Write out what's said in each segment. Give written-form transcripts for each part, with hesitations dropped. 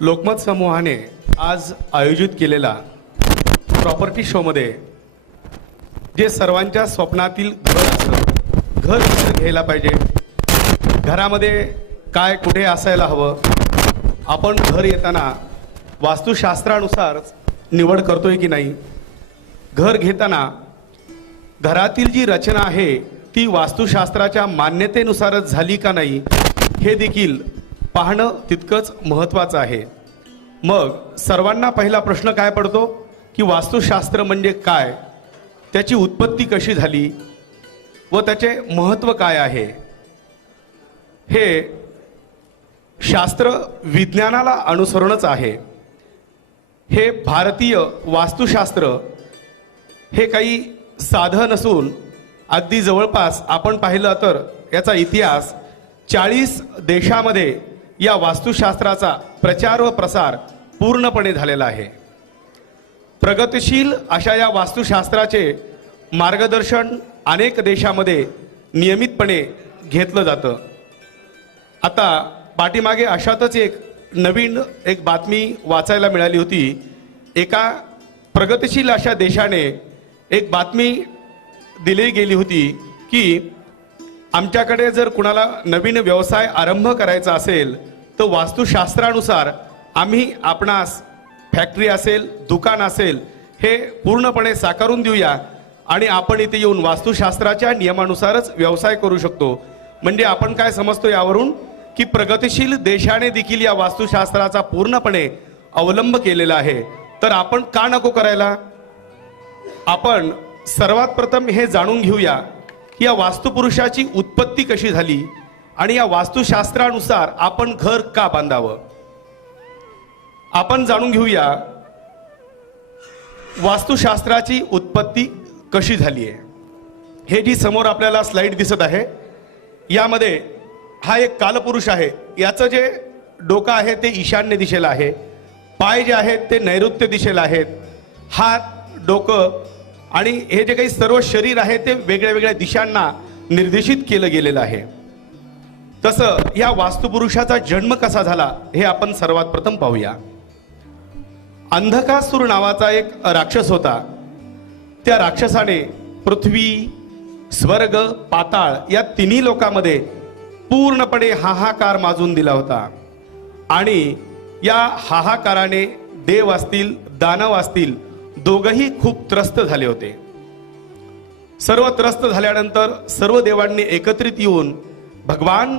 लोकमत समूहाने आज आयोजित केलेला प्रॉपर्टी शोमध्ये जे सर्वांच्या स्वप्नातील घर असतं, घर कसं घ्यायला पाहिजे, घरामध्ये काय कुठे असायला हवं, आपण घर येताना वास्तुशास्त्रानुसार निवड करतोय की नाही, घर घेताना घरातील जी रचना आहे ती वास्तुशास्त्राच्या मान्यतेनुसारच झाली का नाही हे देखील पाहणं तितकंच महत्त्वाचं आहे. मग सर्वांना पहिला प्रश्न काय पडतो की वास्तुशास्त्र म्हणजे काय, त्याची उत्पत्ती कशी झाली व त्याचे महत्त्व काय आहे. हे शास्त्र विज्ञानाला अनुसरूनच आहे. हे भारतीय वास्तुशास्त्र हे काही साधं नसून अगदी जवळपास आपण पाहिलं तर याचा इतिहास 40 देशामध्ये या वास्तुशास्त्राचा प्रचार व प्रसार पूर्णपणे झालेला आहे. प्रगतिशील अशा या वास्तुशास्त्राचे मार्गदर्शन अनेक देशामध्ये नियमितपणे घेतलं जातं. आता पाठीमागे अशातच एक नवीन बातमी वाचायला मिळाली होती. एका प्रगतिशील अशा देशाने एक बातमी दिली गेली होती की आमच्याकडे जर कुणाला नवीन व्यवसाय आरंभ करायचा असेल तर वास्तुशास्त्रानुसार आम्ही आपणास फॅक्टरी असेल, दुकान असेल हे पूर्णपणे साकारून देऊया आणि आपण इथे येऊन वास्तुशास्त्राच्या नियमानुसारच व्यवसाय करू शकतो. म्हणजे आपण काय समजतो यावरून की प्रगतिशील देशाने देखील या वास्तुशास्त्राचा पूर्णपणे अवलंब केलेला आहे. तर आपण का नको करायला. आपण सर्वात प्रथम हे जाणून घेऊया की या वास्तुपुरुषाची उत्पत्ती कशी झाली आणि या वास्तुशास्त्रानुसार आपण घर का बांधावं. आपण जाणून घेऊया वास्तुशास्त्राची उत्पत्ती कशी झाली आहे. हे जी समोर आपल्याला स्लाइड दिसत आहे यामध्ये हा एक कालपुरुष आहे. याचं जे डोकं आहे ते ईशान्य दिशेला आहे, पाय जे आहेत ते नैऋत्य दिशेला आहेत, हात, डोकं आणि हे जे काही सर्व शरीर आहे ते वेगळ्या वेगळ्या दिशांना निर्देशित केलं गेलेलं आहे. तसं या वास्तुपुरुषाचा जन्म कसा झाला हे आपण सर्वात प्रथम पाहूया. अंधकासूर नावाचा एक राक्षस होता. त्या राक्षसाने पृथ्वी, स्वर्ग, पाताळ या तिन्ही लोकांमध्ये पूर्णपणे हाहाकार माजून दिला होता. आणि या हाहाकाराने देव असतील, दानव असतील, दोघंही खूप त्रस्त झाले होते. सर्व त्रस्त झाल्यानंतर सर्व देवांनी एकत्रित येऊन भगवान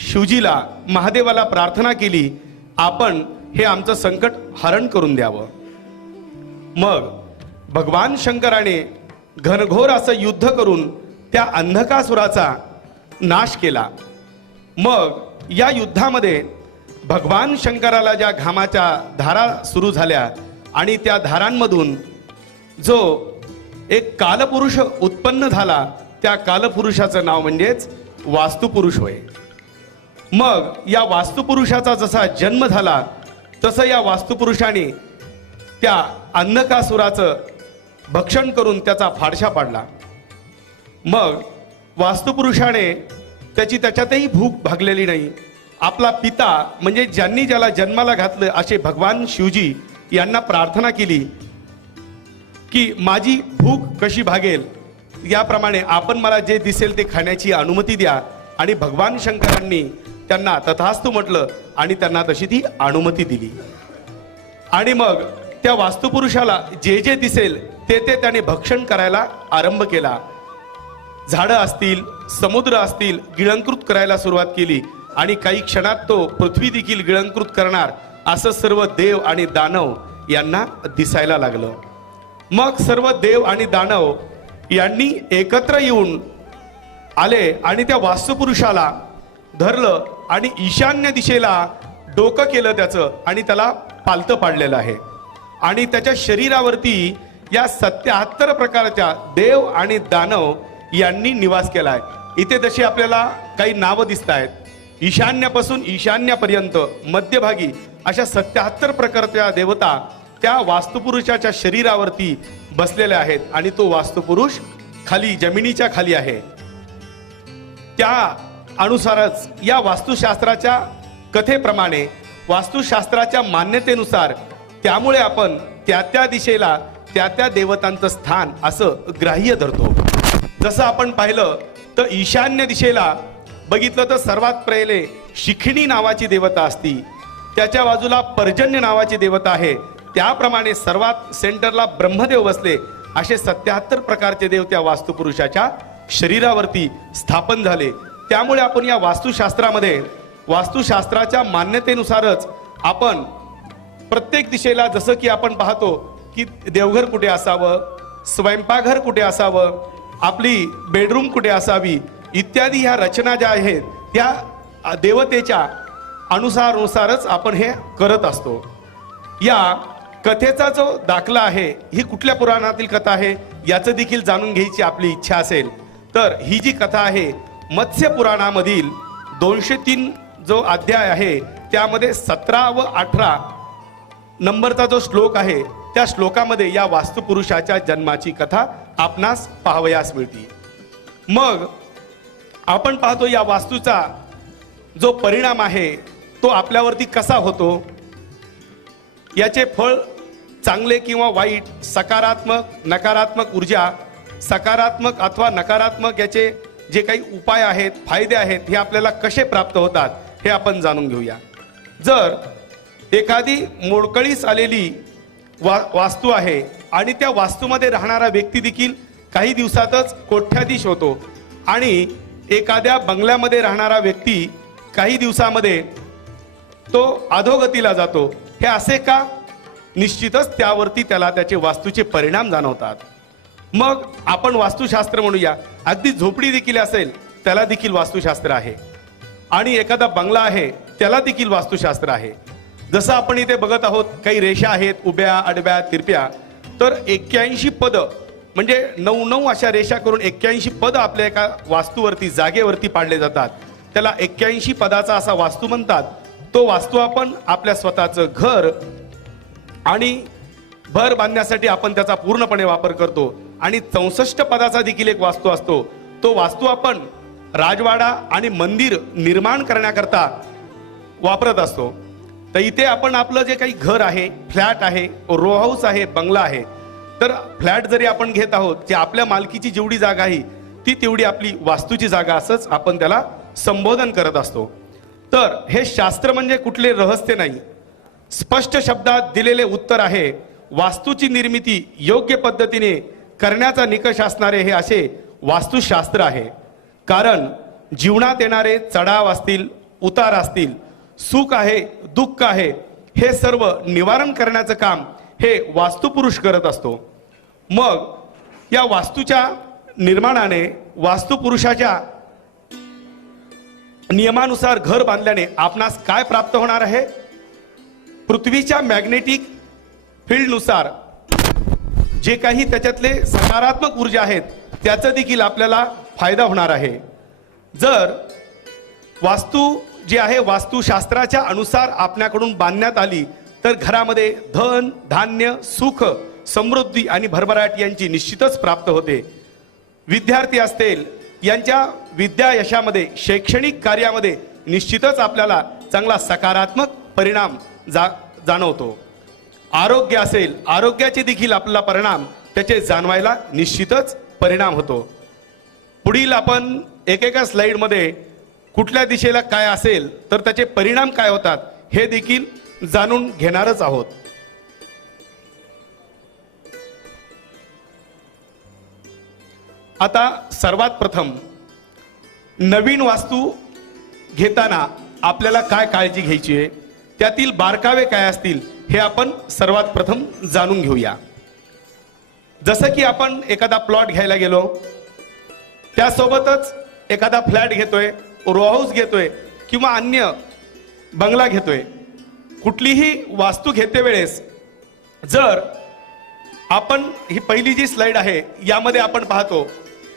शिवजीला, महादेवाला प्रार्थना केली, आपण हे आमचं संकट हरण करून द्यावं. मग भगवान शंकराने घनघोर असं युद्ध करून त्या अंधकासुराचा नाश केला. मग या युद्धामध्ये भगवान शंकराला ज्या घामाच्या धारा सुरू झाल्या आणि त्या धारांमधून जो एक कालपुरुष उत्पन्न झाला त्या कालपुरुषाचं नाव म्हणजेच वास्तुपुरुष होय. मग या वास्तुपुरुषाचा जसा जन्म झाला तसं या वास्तुपुरुषाने त्या अंधकासुराचं भक्षण करून त्याचा फाडशा पाडला. मग वास्तुपुरुषाने त्याच्यातही भूक भागलेली नाही. आपला पिता म्हणजे ज्यांनी ज्याला जन्माला घातलं असे भगवान शिवजी यांना प्रार्थना केली की माझी भूक कशी भागेल याप्रमाणे आपण मला जे दिसेल ते खाण्याची अनुमती द्या. आणि भगवान शंकरांनी त्यांना तथास्तु म्हटलं आणि त्यांना तशी ती अनुमती दिली. आणि मग त्या वास्तुपुरुषाला जे जे दिसेल ते त्याने भक्षण करायला आरंभ केला. झाडं असतील, समुद्र असतील गिळंकृत करायला सुरुवात केली आणि काही क्षणात तो पृथ्वी देखील गिळंकृत करणार असं सर्व देव आणि दानव यांना दिसायला लागलं. मग सर्व देव आणि दानव यांनी एकत्र येऊन आले आणि त्या वास्तुपुरुषाला धरलं आणि ईशान्य दिशेला डोकं केलं त्याचं आणि त्याला पालतं पाडलेलं आहे. आणि त्याच्या शरीरावरती या 77 प्रकारच्या देव आणि दानव यांनी निवास केलाय. इथे जशी आपल्याला काही नावं दिसत आहेत, ईशान्यापासून ईशान्यापर्यंत मध्यभागी अशा 77 प्रकारच्या देवता त्या वास्तुपुरुषाच्या शरीरावरती बसलेल्या आहेत. आणि तो वास्तुपुरुष खाली जमिनीच्या खाली आहे. त्या अनुसारच या वास्तुशास्त्राच्या कथेप्रमाणे वास्तुशास्त्राच्या मान्यतेनुसार त्यामुळे आपण त्या त्या दिशेला त्या त्या देवतांचं स्थान असं ग्राह्य धरतो. जसं आपण पाहिलं तर ईशान्य दिशेला बघितलं तर सर्वात पहिले शिखिणी नावाची देवता असती, त्याच्या बाजूला पर्जन्य नावाची देवता आहे, त्याप्रमाणे सर्वात सेंटरला ब्रह्मदेव बसले. असे 77 प्रकारचे देव त्या वास्तुपुरुषाच्या शरीरावरती स्थापन झाले. त्यामुळे आपण या वास्तुशास्त्रामध्ये वास्तुशास्त्राच्या मान्यतेनुसारच आपण प्रत्येक दिशेला, जसं की आपण पाहतो की देवघर कुठे असावं, स्वयंपाकघर कुठे असावं, आपली बेडरूम कुठे असावी इत्यादी ह्या रचना ज्या आहेत त्या देवतेच्या अनुसारच आपण हे करत असतो. या कथेचा जो दाखला आहे ही कुठल्या पुराणातील कथा आहे याचं देखील जाणून घ्यायची आपली इच्छा असेल तर ही जी कथा आहे मत्स्य पुराणामधील 203 जो अध्याय आहे त्यामध्ये 17 व 18 नंबरचा जो श्लोक आहे त्या श्लोकामध्ये या वास्तुपुरुषाच्या जन्माची कथा आपणास पाहावयास मिळते. मग आपण पाहतो या वास्तूचा जो परिणाम आहे तो आपल्यावरती कसा होतो, याचे फळ चांगले किंवा वाईट, सकारात्मक नकारात्मक ऊर्जा, सकारात्मक अथवा नकारात्मक याचे जे काही उपाय आहेत, फायदे आहेत, हे आपल्याला कसे प्राप्त होतात हे आपण जाणून घेऊया. जर एखादी मोडकळीस आलेली वास्तू आहे आणि त्या वास्तूमध्ये राहणारा व्यक्ती देखील काही दिवसातच कोट्याधीश होतो आणि एखाद्या बंगल्यामध्ये राहणारा व्यक्ती काही दिवसामध्ये तो अधोगतीला जातो, हे असे का? निश्चितच त्यावरती त्याचे वास्तूचे परिणाम जाणवतात. मग आपण वास्तुशास्त्र म्हणूया. अगदी झोपडी देखील असेल त्याला देखील वास्तुशास्त्र आहे आणि एखादा बंगला आहे त्याला देखील वास्तुशास्त्र आहे. जसं आपण इथे बघत आहोत काही रेषा आहेत उभ्या आडव्या तिरप्या, तर 81 पद म्हणजे 9 अशा रेषा करून 81 पद आपल्या एका वास्तूवरती जागेवरती पाडले जातात. त्याला 81 पदाचा असा वास्तू म्हणतात. तो वास्तू आपण आपल्या स्वतःचं घर आणि भर बांधण्यासाठी आपण त्याचा पूर्णपणे वापर करतो. आणि 64 पदाचा देखील एक वास्तू असतो. तो वास्तू आपण राजवाडा आणि मंदिर निर्माण करण्याकरता वापरत असतो. तर इथे आपण आपलं जे काही घर आहे, फ्लॅट आहे, रो हाऊस आहे, बंगला आहे, तर फ्लॅट जरी आपण घेत आहोत जे आपल्या मालकीची जेवढी जागा आहे ती तेवढी आपली वास्तूची जागा असंच आपण त्याला संबोधन करत असतो. तर हे शास्त्र म्हणजे कुठले रहस्य नाही, स्पष्ट शब्दात दिलेले उत्तर आहे. वास्तूची निर्मिती योग्य पद्धतीने करण्याचा निकष असणारे हे असे वास्तुशास्त्र आहे. कारण जीवनात येणारे चढाव असतील, उतार असतील, सुख आहे, दुःख आहे, हे सर्व निवारण करण्याचं काम हे वास्तुपुरुष करत असतो. मग या वास्तूच्या निर्माणाने, वास्तुपुरुषाच्या नियमानुसार घर बांधल्याने आपणास काय प्राप्त होणार आहे? पृथ्वीच्या मॅग्नेटिक फील्डनुसार जे काही त्याच्यातले सकारात्मक ऊर्जा आहेत त्याचा देखील आपल्याला फायदा होणार आहे. जर वास्तू जी आहे वास्तुशास्त्राच्या अनुसार आपल्याकडून बांधण्यात आली तर घरामध्ये धन, धान्य, सुख, समृद्धी आणि भरभराट यांची निश्चितच प्राप्त होते. विद्यार्थी असतील यांच्या विद्या यशामध्ये, शैक्षणिक कार्यामध्ये निश्चितच आपल्याला चांगला सकारात्मक परिणाम जाणवतो. आरोग्य असेल, आरोग्याचे देखील आपल्याला परिणाम त्याचे जाणवायला निश्चितच परिणाम होतो. पुढील आपण एकेका स्लाइडमध्ये कुठल्या दिशेला काय असेल तर त्याचे परिणाम काय होतात हे देखील जाणून घेणारच आहोत. आता सर्वात प्रथम नवीन वास्तू घेताना आपल्याला काय काळजी घ्यायची आहे, त्यातील बारकावे काय असतील हे आपण सर्वात प्रथम जाणून घेऊया. जसं की आपण एखादा प्लॉट घ्यायला गेलो, त्यासोबतच एखादा फ्लॅट घेतोय, रो हाऊस घेतोय किंवा अन्य बंगला घेतोय, कुठलीही वास्तू घेते वेळेस जर आपण ही पहिली जी स्लाइड आहे यामध्ये आपण पाहतो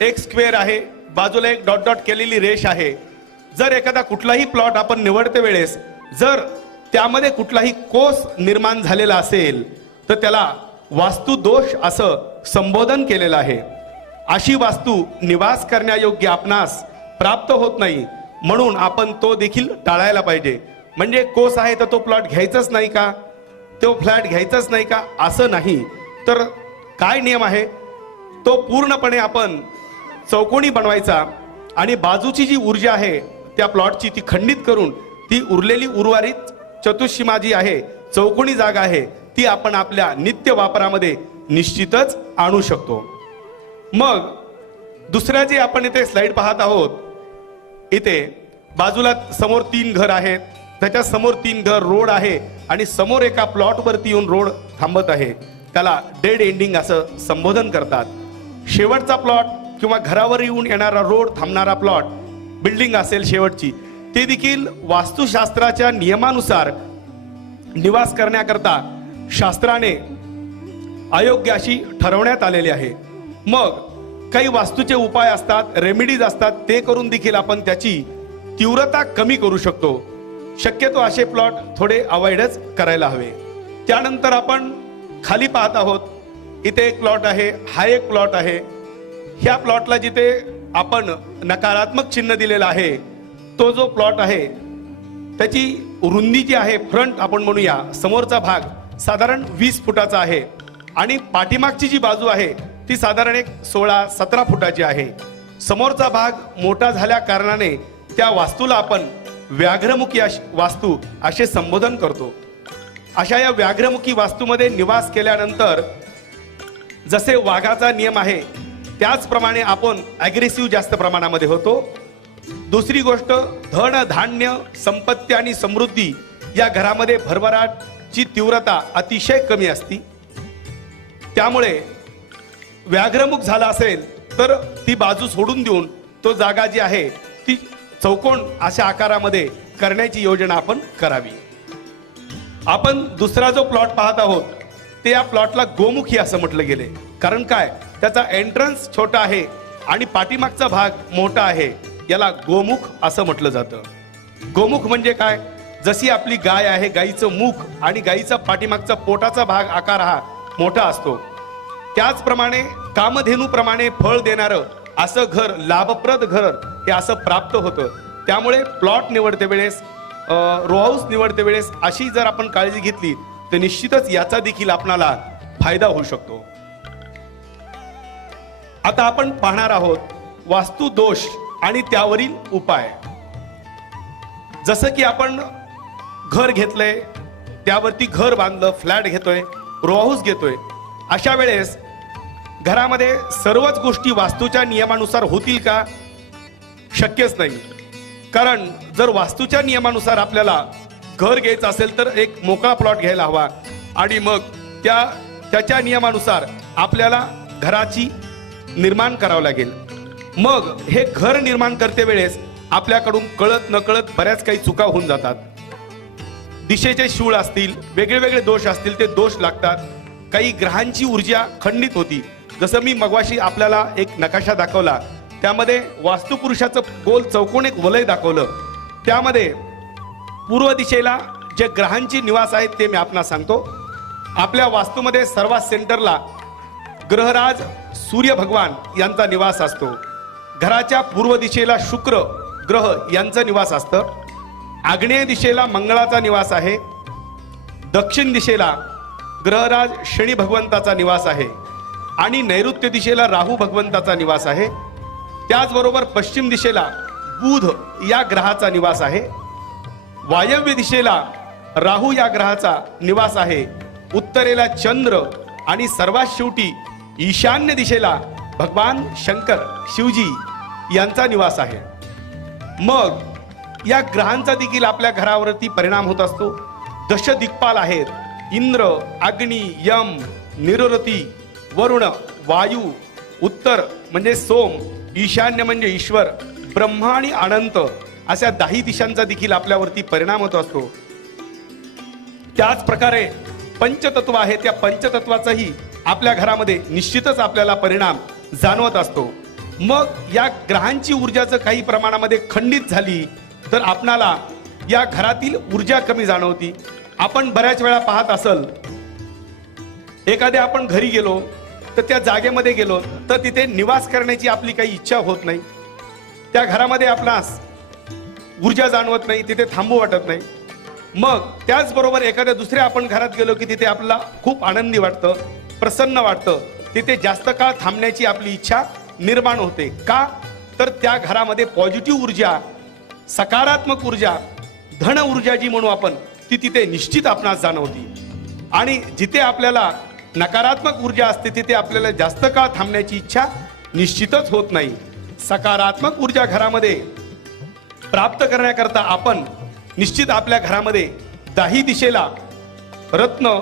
एक स्क्वेअर आहे, बाजूला एक डॉट डॉट केलेली रेष आहे. जर एखादा कुठलाही प्लॉट आपण निवडते वेळेस जर त्यामध्ये कुठलाही कोस निर्माण झालेला असेल तर त्याला वास्तु दोष असं संबोधन केलेलं आहे. अशी वास्तू निवास करण्यायोग्य आपणास प्राप्त होत नाही, म्हणून आपण तो देखील टाळायला पाहिजे. म्हणजे कोस आहे तर तो प्लॉट घ्यायचाच नाही का, तो फ्लॅट घ्यायचाच नाही का, असं नाही. तर काय नियम आहे, तो पूर्णपणे आपण चौकोनी बनवायचा आणि बाजूची जी ऊर्जा आहे त्या प्लॉटची ती खंडित करून ती उरलेली उर्वरित चतुष्सीमा जी आहे, चौकोनी जागा आहे, ती आपण आपल्या नित्य वापरामध्ये निश्चितच आणू शकतो. मग दुसऱ्या जे आपण इथे स्लाइड पाहत आहोत, इथे बाजूला समोर 3 घर आहेत, त्याच्या समोर 3 घर, रोड आहे आणि समोर एका प्लॉट वरती येऊन रोड थांबत आहे. त्याला डेड एंडिंग असं संबोधन करतात. शेवटचा प्लॉट किंवा घरावर येऊन येणारा रोड थांबणारा प्लॉट, बिल्डिंग असेल शेवटची, ते देखील वास्तुशास्त्राच्या नियमानुसार निवास करण्याकरता शास्त्राने अयोग्य अशी ठरवण्यात आलेली आहे. मग काही वास्तूचे उपाय असतात, रेमेडीज असतात, ते करून देखील आपण त्याची तीव्रता कमी करू शकतो. शक्यतो असे प्लॉट थोडे अवॉइडच करायला हवे. त्यानंतर आपण खाली पाहत आहोत, इथे एक प्लॉट आहे, हा एक प्लॉट आहे. ह्या प्लॉटला जिथे आपण नकारात्मक चिन्ह दिलेलं आहे, तो जो प्लॉट आहे त्याची रुंदी जी आहे, फ्रंट आपण म्हणूया, समोरचा भाग साधारण 20 फुटाचा आहे आणि पाठीमागची जी बाजू आहे ती साधारण एक 16-17 फुटाची आहे. समोरचा भाग मोठा झाल्या कारणाने त्या वास्तूला आपण व्याघ्रमुखी वास्तू असे संबोधन करतो. अशा या व्याघ्रमुखी वास्तूमध्ये निवास केल्यानंतर जसे वाघाचा नियम आहे त्याचप्रमाणे आपण ॲग्रेसिव्ह जास्त प्रमाणामध्ये होतो. दुसरी गोष्ट, धन धान्य संपत्ती आणि समृद्धी या घरामध्ये भरभराटची तीव्रता अतिशय कमी असती. त्यामुळे व्याघ्रमुख झाला असेल तर ती बाजू सोडून देऊन तो जागा जी आहे ती चौकोन अशा आकारामध्ये करण्याची योजना आपण करावी. आपण दुसरा जो प्लॉट पाहत आहोत ते या प्लॉटला गोमुखी असं म्हटलं गेले. कारण काय, त्याचा एंट्रन्स छोटा आहे आणि पाठीमागचा भाग मोठा आहे, याला गोमुख असं म्हटलं जातं. गोमुख म्हणजे काय, जशी आपली गाय आहे, गायीचं मुख आणि गायीचा पाठीमागचा पोटाचा भाग आकार हा मोठा असतो, त्याचप्रमाणे कामधेनूप्रमाणे फळ देणारं असं घर, लाभप्रद घर हे असं प्राप्त होतं. त्यामुळे प्लॉट निवडते वेळेस, रो हाऊस निवडते वेळेस अशी जर आपण काळजी घेतली तर निश्चितच याचा देखील आपणाला फायदा होऊ शकतो. आता आपण पाहणार आहोत वास्तु दोष आणि त्यावरील उपाय. जसं की आपण घर घेतलंय, त्यावरती घर बांधलं, फ्लॅट घेतोय, रो हाऊस घेतोय, अशा वेळेस घरामध्ये सर्वच गोष्टी वास्तूच्या नियमानुसार होतील का? शक्यच नाही. कारण जर वास्तूच्या नियमानुसार आपल्याला घर घ्यायचं असेल तर एक मोकळा प्लॉट घ्यायला हवा आणि मग त्याच्या नियमानुसार आपल्याला घराची निर्माण करावं लागेल. मग हे घर निर्माण करते वेळेस आपल्याकडून कळत नकळत बऱ्याच काही चुका होऊन जातात. दिशेचे शूळ असतील, वेगळे वेगळे दोष असतील, ते दोष लागतात. काही ग्रहांची ऊर्जा खंडित होती. जसं मी मगवाशी आपल्याला एक नकाशा दाखवला, त्यामध्ये वास्तुपुरुषाचं गोल चौकोन एक वलय दाखवलं. त्यामध्ये पूर्व दिशेला जे ग्रहांची निवास आहेत ते मी आपणास सांगतो. आपल्या वास्तूमध्ये सर्वात सेंटरला ग्रहराज सूर्य भगवान यांचा निवास असतो. घराच्या पूर्व दिशेला शुक्र ग्रह यांचा निवास असतं. आग्नेय दिशेला मंगळाचा निवास आहे. दक्षिण दिशेला ग्रहराज शनी भगवंताचा निवास आहे आणि नैऋत्य दिशेला राहू भगवंताचा निवास आहे. त्याचबरोबर पश्चिम दिशेला बुध या ग्रहाचा निवास आहे. वायव्य दिशेला राहू या ग्रहाचा निवास आहे. उत्तरेला चंद्र आणि सर्वात शेवटी ईशान्य दिशेला भगवान शंकर शिवजी यांचा निवास आहे. मग या ग्रहांचा देखील आपल्या घरावरती परिणाम होत असतो. दश दिक्पाल आहेत: इंद्र, अग्नी, यम, निरुरती, वरुण, वायू, उत्तर म्हणजे सोम, ईशान्य म्हणजे ईश्वर, ब्रह्मा आणि अनंत अशा 10 दिशांचा देखील आपल्यावरती परिणाम होत असतो. त्याच प्रकारे पंचतत्व आहे, त्या पंचतत्वाचाही आपल्या घरामध्ये निश्चितच आपल्याला परिणाम जाणवत असतो. मग या ग्रहांची ऊर्जा जर काही प्रमाणामध्ये खंडित झाली तर आपणाला या घरातील ऊर्जा कमी जाणवती. आपण बऱ्याच वेळा पाहत असल, एखाद्या आपण घरी गेलो तर त्या जागेमध्ये गेलो तर तिथे निवास करण्याची आपली काही इच्छा होत नाही. त्या घरामध्ये आपणास ऊर्जा जाणवत नाही, तिथे थांबू वाटत नाही. मग त्याचबरोबर एखाद्या दुसऱ्या आपण घरात गेलो की तिथे आपल्याला खूप आनंदी वाटतं, प्रसन्न वाटतं, तिथे जास्त काळ थांबण्याची आपली इच्छा निर्माण होते. का तर त्या घरामध्ये पॉझिटिव्ह ऊर्जा, सकारात्मक ऊर्जा, धन ऊर्जा जी म्हणू आपण, ती तिथे निश्चित आपणास जाणवती. आणि जिथे आपल्याला नकारात्मक ऊर्जा असते तिथे आपल्याला जास्त काळ थांबण्याची इच्छा निश्चितच होत नाही. सकारात्मक ऊर्जा घरामध्ये प्राप्त करण्याकरता आपण निश्चित आपल्या घरामध्ये दाही दिशेला रत्न,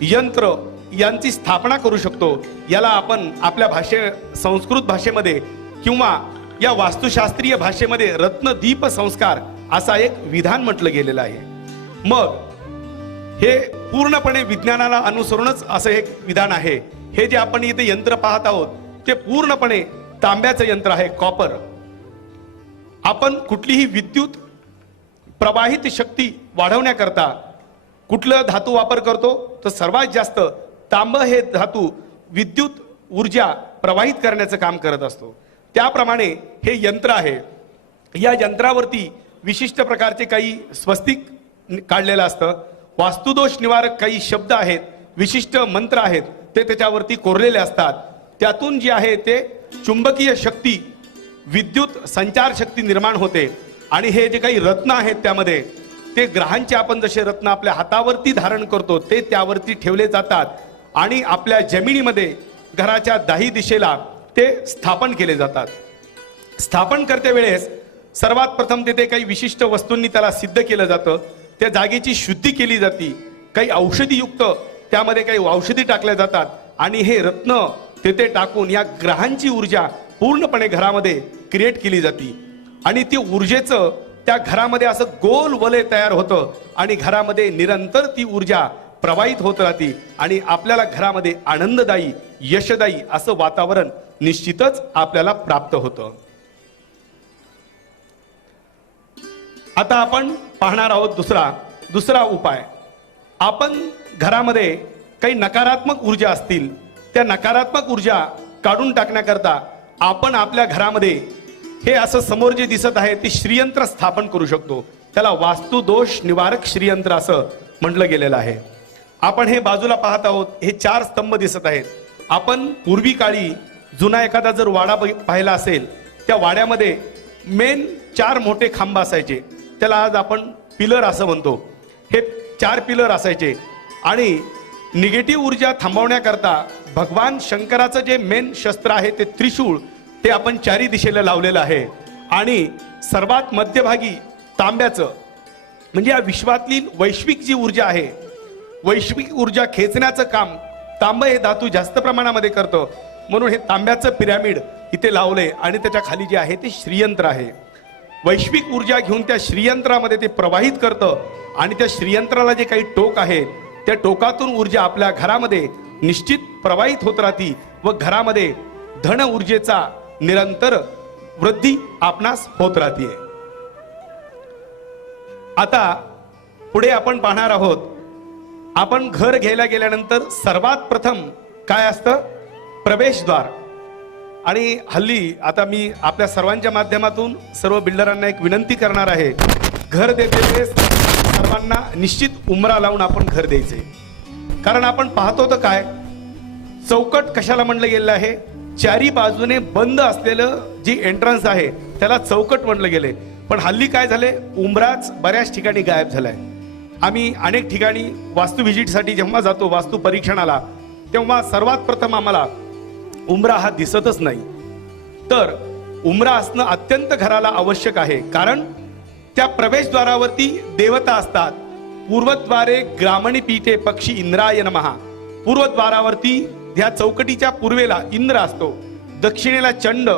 यंत्र यांची स्थापना करू शकतो. याला आपण आपल्या संस्कृत भाषेमध्ये किंवा या वास्तुशास्त्रीय भाषेमध्ये रत्नदीप संस्कार असा एक विधान म्हटलं गेलेलं आहे. मग हे पूर्णपणे विज्ञानाला अनुसरूनच असं एक विधान आहे. हे जे आपण इथे यंत्र पाहत आहोत ते पूर्णपणे तांब्याचं यंत्र आहे, कॉपर. आपण कुठलीही विद्युत प्रवाहित शक्ती वाढवण्याकरता कुठलं धातू वापर करतो तर सर्वात जास्त तांब हे धातू विद्युत ऊर्जा प्रवाहित करण्याचं काम करत असतो. त्याप्रमाणे हे यंत्र आहे. या यंत्रावरती विशिष्ट प्रकारचे काही स्वस्तिक काढलेलं असतं. वास्तुदोष निवारक काही शब्द आहेत, विशिष्ट मंत्र आहेत, ते त्याच्यावरती कोरलेले असतात. त्यातून जे आहे ते चुंबकीय शक्ती, विद्युत संचार शक्ती निर्माण होते. आणि हे जे काही रत्न आहेत त्यामध्ये ते ग्रहांचे आपण जसे रत्न आपल्या हातावरती धारण करतो ते त्यावरती ठेवले जातात आणि आपल्या जमिनीमध्ये घराच्या दाही दिशेला ते स्थापन केले जातात. स्थापन करते वेळेस सर्वात प्रथम तिथे काही विशिष्ट वस्तूंनी त्याला सिद्ध केलं जातं. त्या जागेची शुद्धी केली जाते. काही औषधीयुक्त त्यामध्ये काही औषधी टाकल्या जातात आणि हे रत्न तिथे टाकून या ग्रहांची ऊर्जा पूर्णपणे घरामध्ये क्रिएट केली जाते. आणि ती ऊर्जेचं त्या घरामध्ये असं गोल वलय तयार होतं आणि घरामध्ये निरंतर ती ऊर्जा प्रवाहित होत राहते आणि आपल्याला घरामध्ये आनंददायी, यशदायी असं वातावरण निश्चितच आपल्याला प्राप्त होतं. आता आपण पाहणार आहोत दुसरा उपाय. आपण घरामध्ये काही नकारात्मक ऊर्जा असतील त्या नकारात्मक ऊर्जा काढून टाकण्याकरता आपण आपल्या घरामध्ये हे असं समोर जे दिसत आहे ते श्रीयंत्र स्थापन करू शकतो. त्याला वास्तुदोष निवारक श्रीयंत्र असं म्हटलं गेलेलं आहे. आपण हे बाजूला पाहत आहोत, हे 4 स्तंभ दिसत आहेत. आपण पूर्वी काळी जुना एखादा जर वाडा पाहिला असेल, त्या वाड्यामध्ये मेन 4 मोठे खांब असायचे. त्याला आज आपण पिलर असं म्हणतो. हे 4 पिलर असायचे आणि निगेटिव्ह ऊर्जा थांबवण्याकरता भगवान शंकराचं जे मेन शस्त्र आहे ते त्रिशूळ, ते आपण 4 दिशेला लावलेलं आहे. आणि सर्वात मध्यभागी तांब्याचं, म्हणजे या विश्वातली वैश्विक जी ऊर्जा आहे, वैश्विक ऊर्जा खेचण्याचं काम तांब हे धातू जास्त प्रमाणामध्ये करतं. म्हणून हे तांब्याचं पिरॅमिड इथे लावलंय आणि त्याच्या खाली जे आहे ते श्रीयंत्र आहे. वैश्विक ऊर्जा घेऊन त्या श्रीयंत्रामध्ये ते प्रवाहित करतं आणि त्या श्रीयंत्राला जे काही टोक आहे त्या टोकातून ऊर्जा आपल्या घरामध्ये निश्चित प्रवाहित होत राहती व घरामध्ये धन ऊर्जेचा निरंतर वृद्धी आपणास होत राहते. आता पुढे आपण पाहणार आहोत, आपण घर घ्यायला गेल्यानंतर सर्वात प्रथम काय असतं? प्रवेशद्वार. आणि हल्ली आता मी आपल्या सर्वांच्या माध्यमातून सर्व बिल्डरांना एक विनंती करणार आहे, घर देते वेळेस सर्वांना निश्चित उंबरा लावून आपण घर द्यायचे. कारण आपण पाहतो तर काय, चौकट कशाला म्हणलं गेलेलं आहे? 4 बाजूने बंद असलेलं जी एंट्रन्स आहे त्याला चौकट म्हणलं गेले. पण हल्ली काय झाले, उंबराच बऱ्याच ठिकाणी गायब झालाय. आम्ही अनेक ठिकाणी वास्तू व्हिजिटसाठी जेव्हा जातो, वास्तू परीक्षणाला, तेव्हा सर्वात प्रथम आम्हाला उंबरा हा दिसतच नाही. तर उंबरा असणं अत्यंत घराला आवश्यक आहे. कारण त्या प्रवेशद्वारावरती देवता असतात. पूर्वद्वारे ग्रामणी पीठे पक्षी इंद्राय नमः. पूर्वद्वारावरती ह्या चौकटीच्या पूर्वेला इंद्र असतो, दक्षिणेला चंड,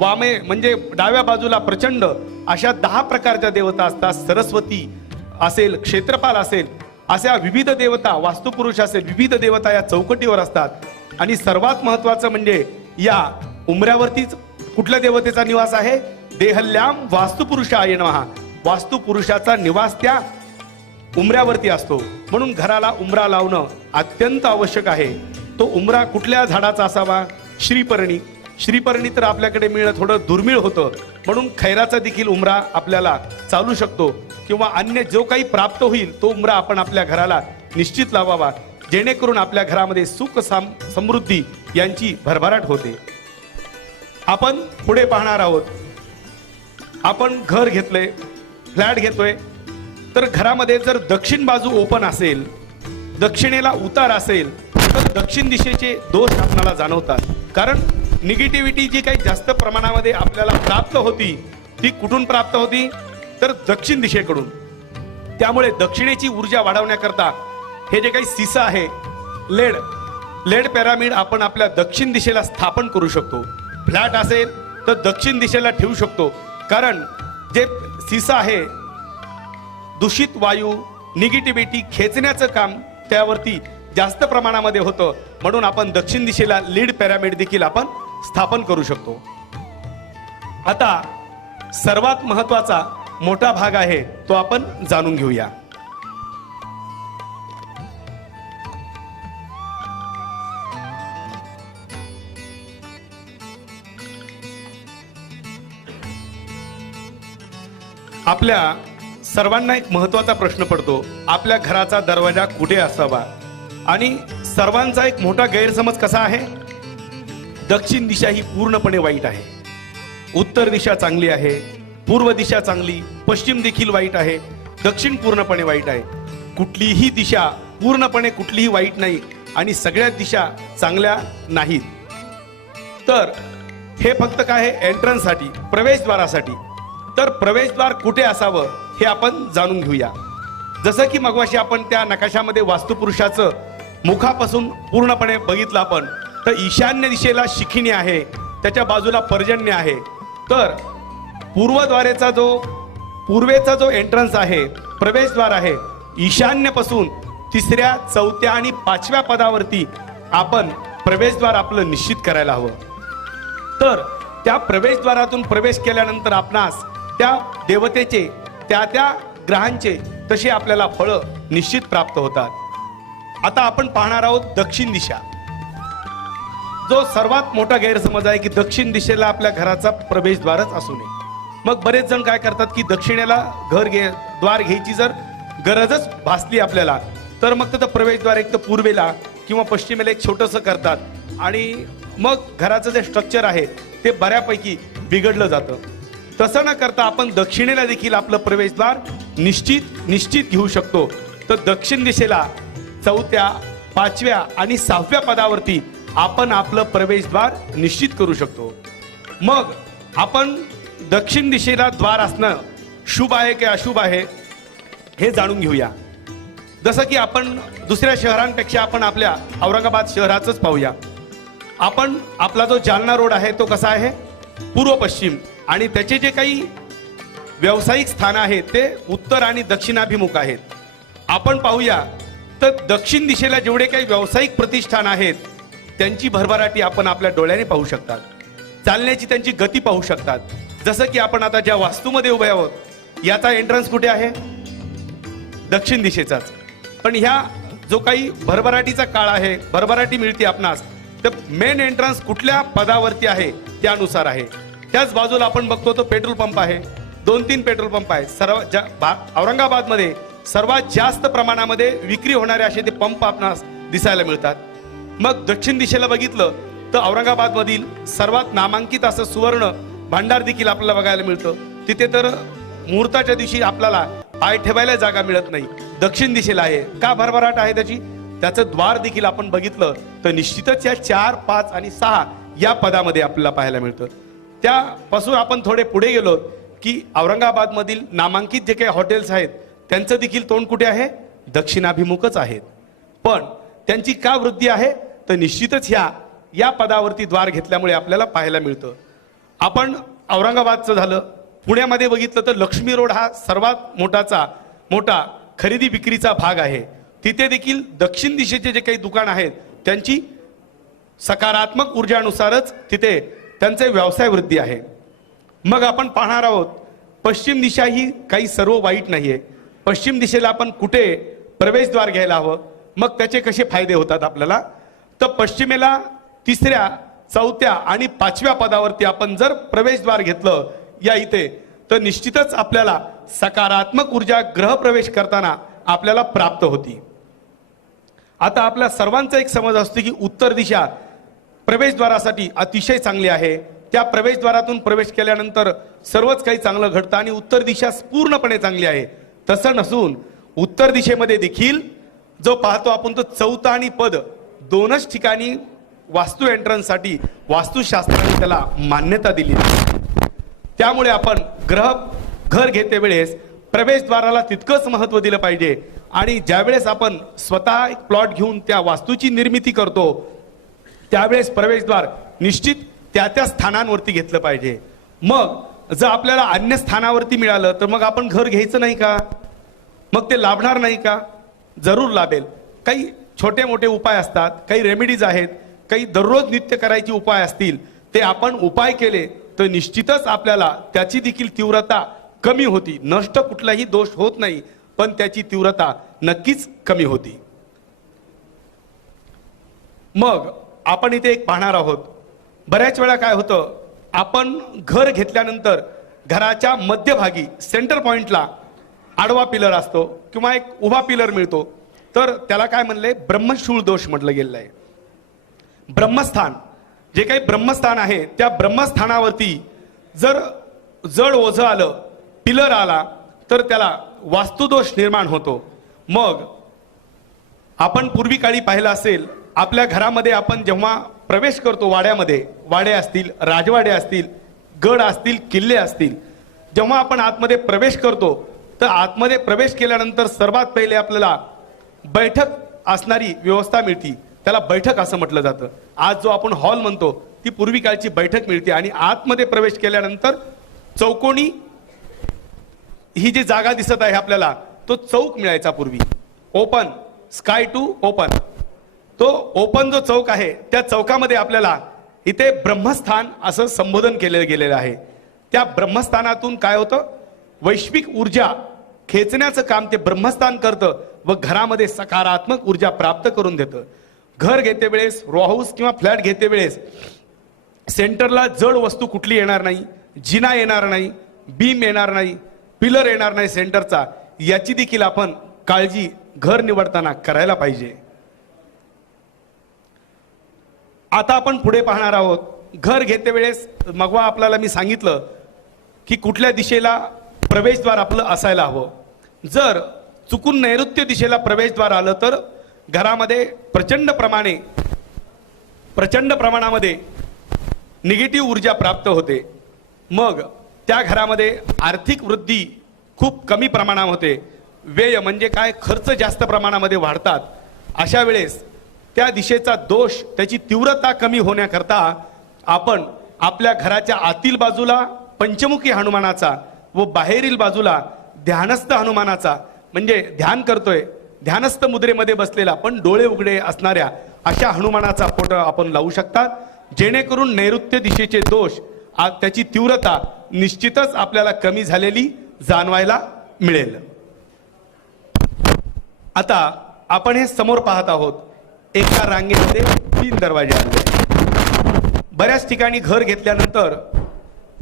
वामे म्हणजे डाव्या बाजूला प्रचंड, अशा 10 प्रकारच्या देवता असतात. सरस्वती असेल, क्षेत्रपाल असेल, अशा विविध देवता, वास्तुपुरुष असेल, विविध देवता या चौकटीवर असतात. आणि सर्वात महत्वाचं म्हणजे या उंबऱ्यावरतीच कुठल्या देवतेचा निवास आहे? देहल्याम वास्तुपुरुषाय नमः. वास्तुपुरुषाचा निवास त्या उंबऱ्यावरती असतो. म्हणून घराला उंबरा लावणं अत्यंत आवश्यक आहे. तो उंबरा कुठल्या झाडाचा असावा? श्रीपर्णी. श्रीपर्णी तर आपल्याकडे मिळणं थोडं दुर्मिळ होतं, म्हणून खैराचा देखील उमरा आपल्याला चालू शकतो किंवा अन्य जो काही प्राप्त होईल तो उमरा आपण आपल्या घराला निश्चित लावावा, जेणेकरून आपल्या घरामध्ये सुख समृद्धी यांची भरभराट होते. आपण पुढे पाहणार आहोत. आपण घर घेतलंय, फ्लॅट घेतोय, तर घरामध्ये जर दक्षिण बाजू ओपन असेल, दक्षिणेला उतार असेल, तर दक्षिण दिशेचे दोष आपल्याला जाणवतात. कारण निगेटिव्हिटी जी काही जास्त प्रमाणामध्ये आपल्याला प्राप्त होती ती कुठून प्राप्त होती, तर दक्षिण दिशेकडून. त्यामुळे दक्षिणेची ऊर्जा वाढवण्याकरता हे जे काही सीसा आहे, लेड पिरामिड आपण आपल्या दक्षिण दिशेला स्थापन करू शकतो. फ्लॅट असेल तर दक्षिण दिशेला ठेवू शकतो, कारण जे सीसा आहे दूषित वायू, निगेटिव्हिटी खेचण्याचं काम त्यावरती जास्त प्रमाणामध्ये होतं, म्हणून आपण दक्षिण दिशेला लीड पिरामिड देखील आपण स्थापन करू शकतो. आता सर्वात महत्वाचा मोठा भाग आहे तो आपण जाणून घेऊया. आपल्या सर्वांना एक महत्वाचा प्रश्न पडतो, आपल्या घराचा दरवाजा कुठे असावा. आणि सर्वांचा एक मोठा गैरसमज कसा आहे, दक्षिण दिशा ही पूर्णपणे वाईट आहे, उत्तर दिशा चांगली आहे, पूर्व दिशा चांगली, पश्चिम देखील वाईट आहे, दक्षिण पूर्णपणे वाईट आहे. कुठलीही दिशा पूर्णपणे कुठलीही वाईट नाही आणि सगळ्याच दिशा चांगल्या नाहीत. तर हे फक्त काय आहे, एंट्रन्ससाठी, प्रवेशद्वारासाठी. तर प्रवेशद्वार कुठे असावं हे आपण जाणून घेऊया. जसं की मगाशी आपण त्या नकाशामध्ये वास्तुपुरुषाचं मुखापासून पूर्णपणे बघितलं आपण, तर ईशान्य दिशेला शिखिणी आहे, त्याच्या बाजूला पर्जन्य आहे. तर पूर्वेचा जो एंट्रन्स आहे, प्रवेशद्वार आहे, ईशान्यपासून 3ऱ्या 4थ्या आणि 5व्या पदावरती आपण प्रवेशद्वार आपलं निश्चित करायला हवं. तर त्या प्रवेशद्वारातून प्रवेश केल्यानंतर आपणास त्या देवतेचे, त्या ग्रहांचे तसे आपल्याला फळं निश्चित प्राप्त होतात. आता आपण पाहणार आहोत दक्षिण दिशा. जो सर्वात मोठा गैरसमज आहे की दक्षिण दिशेला आपल्या घराचा प्रवेशद्वारच असू नये. मग बरेच जण काय करतात की दक्षिणेला द्वार घ्यायची जर गरजच भासली आपल्याला, तर मग तिथं प्रवेशद्वार एक तर पूर्वेला किंवा पश्चिमेला एक छोटंसं करतात आणि मग घराचं जे स्ट्रक्चर आहे ते बऱ्यापैकी बिघडलं जातं. तसं न करता आपण दक्षिणेला देखील आपलं प्रवेशद्वार निश्चित घेऊ शकतो. तर दक्षिण दिशेला 4थ्या, 5व्या आणि 6व्या पदावरती आपण आपलं प्रवेशद्वार निश्चित करू शकतो. मग आपण दक्षिण दिशेला द्वार असणं शुभ आहे की अशुभ आहे हे जाणून घेऊया. जसं की आपण दुसऱ्या शहरांपेक्षा आपण आपल्या औरंगाबाद शहराचंच पाहूया. आपण आपला जो जालना रोड आहे तो कसा आहे, पूर्व पश्चिम, आणि त्याचे जे काही व्यावसायिक स्थान आहेत ते उत्तर आणि दक्षिणाभिमुख आहेत. आपण पाहूया तर दक्षिण दिशेला जेवढे काही व्यावसायिक प्रतिष्ठान आहेत त्यांची भरभराटी आपण आपल्या डोळ्याने पाहू शकतात, चालण्याची त्यांची गती पाहू शकतात. जसं की आपण आता ज्या वास्तूमध्ये उभे आहोत, याचा एंट्रन्स कुठे आहे, दक्षिण दिशेचाच. पण ह्या जो काही भरभराटीचा काळ आहे, भरभराटी मिळते आपणास, तर मेन एंट्रन्स कुठल्या पदावरती आहे त्यानुसार आहे. त्याच बाजूला आपण बघतो तो पेट्रोल पंप आहे, 2-3 पेट्रोल पंप आहे. औरंगाबादमध्ये सर्वात जास्त प्रमाणामध्ये विक्री होणारे असे ते पंप आपणास दिसायला मिळतात. मग दक्षिण दिशेला बघितलं तर औरंगाबादमधील सर्वात नामांकित असं सुवर्ण भांडार देखील आपल्याला बघायला मिळतं. तिथे तर मुहूर्ताच्या दिवशी आपल्याला पाय ठेवायला जागा मिळत नाही, दक्षिण दिशेला आहे. का भरभराट आहे त्याची, त्याचं द्वार देखील आपण बघितलं तर निश्चितच या 4, 5 आणि 6 या पदामध्ये आपल्याला पाहायला मिळतं. त्यापासून आपण थोडे पुढे गेलो की औरंगाबादमधील नामांकित जे काही हॉटेल्स आहेत त्यांचं देखील तोंड कुठे आहे, दक्षिणाभिमुखच आहेत. पण त्यांची का वृद्धी आहे, तर निश्चितच या पदावरती द्वार घेतल्यामुळे आपल्याला पाहायला मिळतं. आपण औरंगाबादचं झालं, पुण्यामध्ये बघितलं तर लक्ष्मी रोड हा सर्वात मोठा खरेदी विक्रीचा भाग आहे. तिथे देखील दक्षिण दिशेचे जे काही दुकान आहेत त्यांची सकारात्मक ऊर्जानुसारच तिथे त्यांचे व्यवसाय वृद्धी आहे. मग आपण पाहणार आहोत पश्चिम दिशा ही काही सर्व वाईट नाहीये. पश्चिम दिशेला आपण कुठे प्रवेशद्वार घ्यायला हवं, मग त्याचे कसे फायदे होतात आपल्याला, तर पश्चिमेला 3ऱ्या 4थ्या आणि 5व्या पदावरती आपण जर प्रवेशद्वार घेतलं या इथे, तर निश्चितच आपल्याला सकारात्मक ऊर्जा ग्रह प्रवेश करताना आपल्याला प्राप्त होती. आता आपल्या सर्वांचा एक समज असतो की उत्तर दिशा प्रवेशद्वारासाठी अतिशय चांगली आहे. त्या प्रवेशद्वारातून प्रवेश केल्यानंतर सर्वच काही चांगलं घडतं आणि उत्तर दिशा पूर्णपणे चांगली आहे. तसं नसून उत्तर दिशेमध्ये देखील जो पाहतो आपण तो 4था आणि पद दोनच ठिकाणी वास्तू एंट्रन्ससाठी वास्तुशास्त्राने त्याला मान्यता दिली. त्यामुळे आपण घर घेते वेळेस प्रवेशद्वाराला तितकंच महत्त्व दिलं पाहिजे. आणि ज्यावेळेस आपण स्वतः एक प्लॉट घेऊन त्या वास्तूची निर्मिती करतो त्यावेळेस प्रवेशद्वार निश्चित त्या स्थानांवरती घेतलं पाहिजे. मग जर आपल्याला अन्य स्थानावरती मिळालं तर मग आपण घर घ्यायचं नाही का? मग ते लाभणार नाही का? जरूर लाभेल. काही छोटे मोठे उपाय असतात, काही रेमेडीज आहेत, काही दररोज नित्य करायचे उपाय असतील, ते आपण उपाय केले तर निश्चितच आपल्याला त्याची देखील तीव्रता कमी होती. नष्ट कुठलाही दोष होत नाही, पण त्याची तीव्रता नक्कीच कमी होती. मग आपण इथे एक पाहणार आहोत. बऱ्याच वेळा काय होतं, आपण घर घेतल्यानंतर घराच्या मध्यभागी सेंटर पॉइंटला आडवा पिलर असतो किंवा एक उभा पिलर मिळतो, तर त्याला काय म्हणले, ब्रह्मशूळ दोष म्हटलं गेलेलं आहे. ब्रह्मस्थान, जे काही ब्रह्मस्थान आहे त्या ब्रह्मस्थानावरती जर जड ओझं आलं, पिलर आला, तर त्याला वास्तुदोष निर्माण होतो. मग आपण पूर्वी काळी पाहिलं असेल, आपल्या घरामध्ये आपण जेव्हा प्रवेश करतो वाड्यामध्ये, वाडे असतील, राजवाडे असतील, गड असतील, किल्ले असतील, जेव्हा आपण आतमध्ये प्रवेश करतो तर आतमध्ये प्रवेश केल्यानंतर सर्वात पहिले आपल्याला बैठक असणारी व्यवस्था मिळती. त्याला बैठक असं म्हटलं जातं. आज जो आपण हॉल म्हणतो ती पूर्वी काळची बैठक मिळते. आणि आतमध्ये प्रवेश केल्यानंतर चौकोनी ही जी जागा दिसत आहे आपल्याला, तो चौक मिळायचा पूर्वी. ओपन स्काय टू ओपन, तो ओपन जो चौक आहे त्या चौकामध्ये आपल्याला इथे ब्रह्मस्थान असं संबोधन केलं गेलेलं आहे. त्या ब्रह्मस्थानातून काय होतं, वैश्विक ऊर्जा खेचण्याचं काम ते ब्रह्मस्थान करतं व घरामध्ये सकारात्मक ऊर्जा प्राप्त करून देतं. घर घेते वेळेस, रो हाऊस किंवा फ्लॅट घेते वेळेस सेंटरला जड वस्तू कुठली येणार नाही, जिना येणार नाही, बीम येणार नाही, पिलर येणार नाही सेंटरचा, याची देखील आपण काळजी घर निवडताना करायला पाहिजे. आता आपण पुढे पाहणार आहोत. घर घेते वेळेस मगवा आपल्याला मी सांगितलं की कुठल्या दिशेला प्रवेशद्वार आपलं असायला हवं. जर चुकून नैऋत्य दिशेला प्रवेशद्वार आलं तर घरामध्ये प्रचंड प्रमाणामध्ये निगेटिव्ह ऊर्जा प्राप्त होते. मग त्या घरामध्ये आर्थिक वृद्धी खूप कमी प्रमाणात होते. व्यय म्हणजे काय, खर्च जास्त प्रमाणामध्ये वाढतात. अशा वेळेस त्या दिशेचा दोष, त्याची तीव्रता कमी होण्याकरता आपण आपल्या घराच्या आतील बाजूला पंचमुखी हनुमानाचा व बाहेरील बाजूला ध्यानस्थ हनुमानाचा, म्हणजे ध्यान करतोय, ध्यानस्थ मुद्रेमध्ये बसलेला पण डोळे उघडे असणाऱ्या अशा हनुमानाचा फोटो आपण लावू शकतात. जेणेकरून नैऋत्य दिशेचे दोष, त्याची तीव्रता निश्चितच आपल्याला कमी झालेली जाणवायला मिळेल. आता आपण हे समोर पाहत आहोत, एका रांगेमध्ये 3 दरवाजे आहेत. बऱ्याच ठिकाणी घर घेतल्यानंतर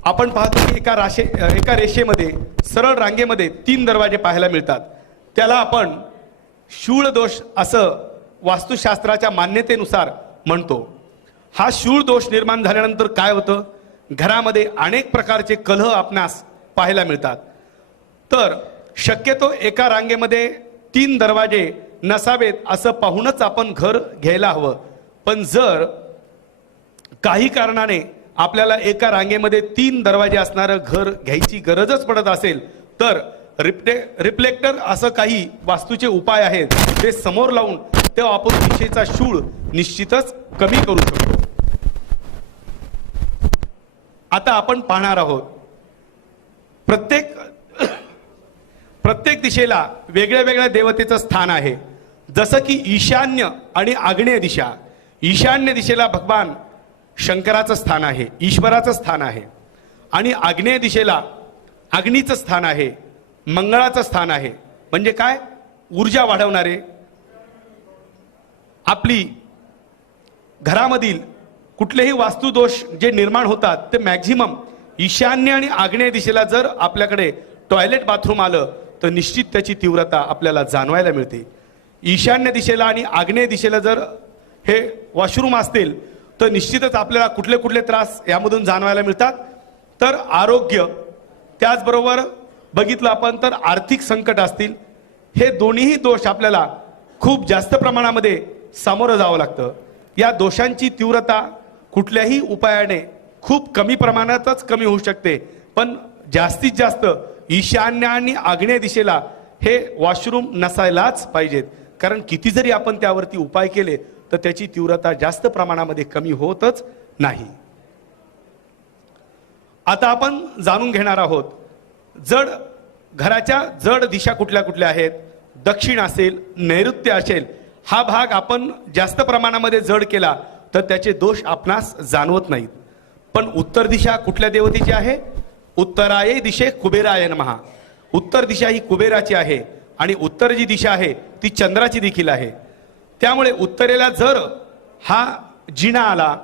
आपण पाहतो की एका रेषेमध्ये सरळ रांगेमध्ये 3 दरवाजे पाहायला मिळतात. त्याला आपण शूळ दोष असं वास्तुशास्त्राच्या मान्यतेनुसार म्हणतो. हा शूळ दोष निर्माण झाल्यानंतर काय होतं, घरामध्ये अनेक प्रकारचे कलह आपणास पाहायला मिळतात. तर शक्यतो एका रांगेमध्ये 3 दरवाजे नसावेत असं पाहूनच आपण घर घ्यायला हवं. पण जर काही कारणाने आपल्याला एका रांगेमध्ये 3 दरवाजे असणारं घर घ्यायची गरजच पडत असेल तर रिफ्लेक्टर असं काही वास्तूचे उपाय आहेत ते समोर लावून तेव्हा आपण दिशेचा शूळ निश्चितच कमी करू शकतो. आता आपण पाहणार आहोत, प्रत्येक दिशेला वेगळ्या वेगळ्या देवतेचं स्थान आहे. जसं की ईशान्य आणि आग्नेय दिशा. ईशान्य दिशेला भगवान शंकराचं स्थान आहे, ईश्वराचं स्थान आहे. आणि आग्नेय दिशेला अग्नीचं स्थान आहे, मंगळाचं स्थान आहे. म्हणजे काय, ऊर्जा वाढवणारे, आपली घरामधील कुठलेही वास्तुदोष जे निर्माण होतात ते मॅक्झिमम ईशान्य आणि आग्नेय दिशेला जर आपल्याकडे टॉयलेट बाथरूम आलं तर निश्चित त्याची तीव्रता आपल्याला जाणवायला मिळते. ईशान्य दिशेला आणि आग्नेय दिशेला जर हे वॉशरूम असतील तर निश्चितच आपल्याला कुठले कुठले त्रास यामधून जाणवायला मिळतात. तर आरोग्य, त्याचबरोबर बघितलं आपण तर आर्थिक संकट असतील, हे दोन्हीही दोष आपल्याला खूप जास्त प्रमाणामध्ये सामोरं जावं लागतं. या दोषांची तीव्रता कुठल्याही उपायाने खूप कमी प्रमाणातच कमी होऊ शकते, पण जास्तीत जास्त ईशान्य आणि आग्नेय दिशेला हे वॉशरूम नसायलाच पाहिजेत. कारण किती जरी आपण त्यावरती उपाय केले तर त्याची तीव्रता जास्त प्रमाणामध्ये कमी होतच नाही. आता आपण जाणून घेणार आहोत घराच्या जड दिशा कुठल्या कुठल्या आहेत. दक्षिण असेल, नैऋत्य असेल, हा भाग आपण जास्त प्रमाणामध्ये जड केला तर त्याचे दोष आपणास जाणवत नाहीत. पण उत्तर दिशा कुठल्या देवतेची आहे? उत्तराये दिशे कुबेराय नमः. उत्तर दिशा ही कुबेराची आहे आणि उत्तर जी दिशा आहे ती चंद्राची देखील आहे. त्यामुळे उत्तरेला जर हा जिना आला